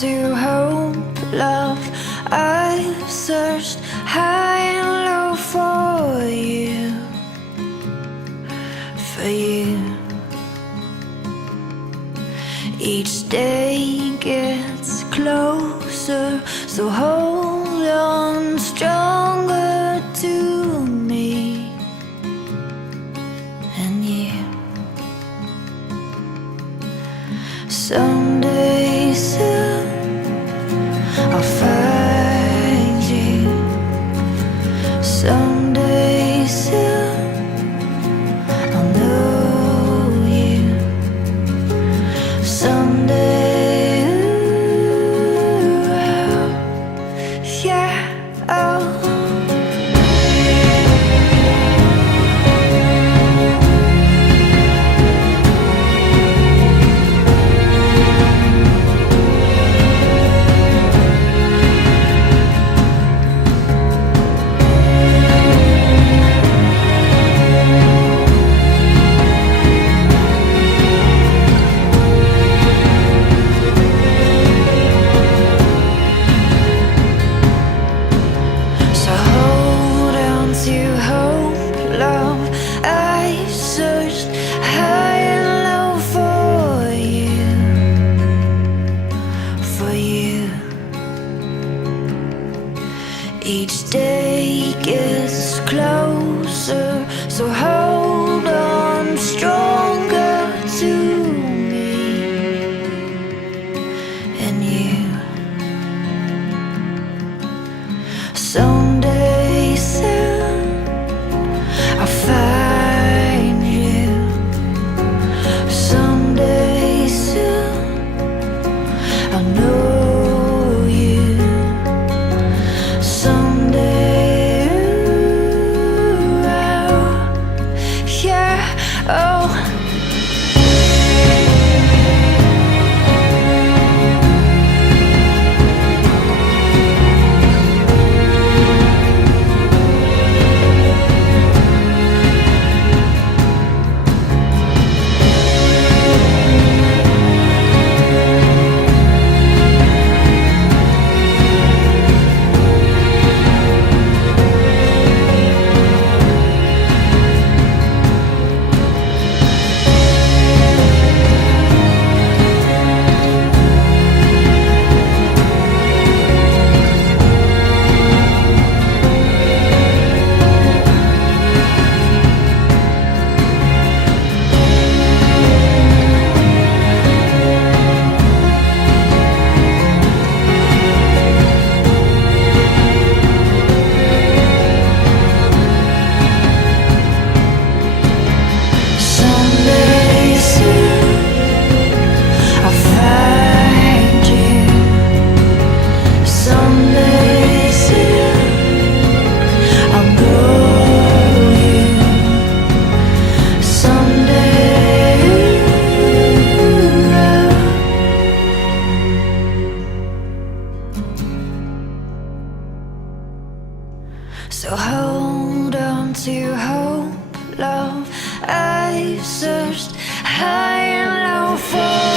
to hope, love. I've searched high and low for you, for you. Each day gets closer, so hold on stronger to me and you. Someday soon I'll find you. Someday soon I'll know you. Someday, ooh, yeah, oh. Each day gets closer, so hold on stronger to me and you. Someday soon I'll find you. Someday soon I'll know. So hold on to hope, love. I've searched high and low for